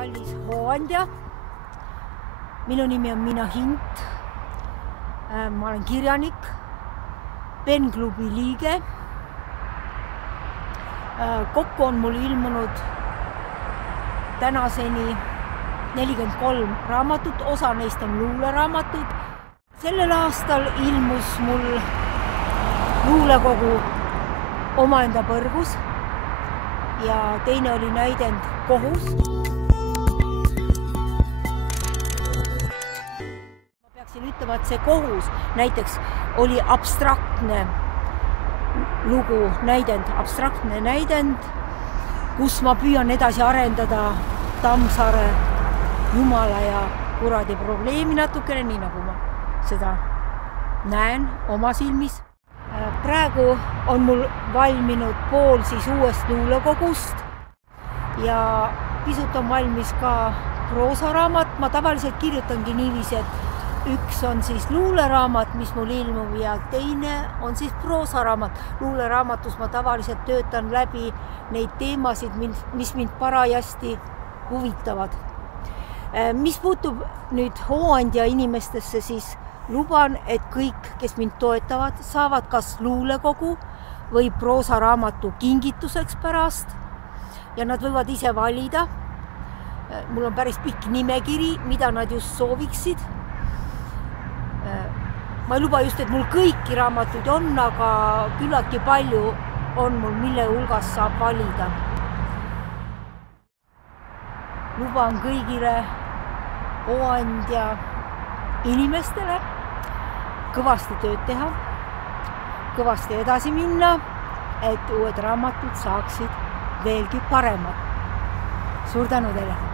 kallis hooandja. Minu nimi on Miina Hint. Ma olen kirjanik, penklubi liige. Kokku on mul ilmunud tänaseni 43 raamatut, osa neist on luuleraamatud. Sellel aastal ilmus mul luulekogu Omaenda põrgus ja teine oli näidend Kohus. Ma peaksin ütlema, et see Kohus näiteks oli abstraktne lugu, abstraktne näidend, kus ma püüan edasi arendada Tammsaare Jumala ja kuradi probleemi natukene, nii nagu ma seda näen oma silmis. Praegu on mul valminud pool uuest luulekogust ja pisut on valmis ka proosaraamat. Ma tavaliselt kirjutangi niiviisi, et üks on luuleraamat, mis mul ilmub, ja teine on proosaraamat. Luuleraamatus ma tavaliselt töötan läbi neid teemasid, mis mind parajasti huvitavad. Mis puutub nüüd hooandja inimestesse, siis luban, et kõik, kes mind toetavad, saavad kas luulekogu või proosaraamatu kingituseks pärast ja nad võivad ise valida. Mul on päris pikk nimekiri, mida nad just sooviksid. Ma ei luba just, et mul kõiki raamatuid on, aga küllaltki palju on mul, mille hulgas saab valida. Luban kõigile hooandja inimestele kõvasti tööd teha, kõvasti edasi minna, et uued raamatud saaksid veelgi paremad. Suur tänu teile!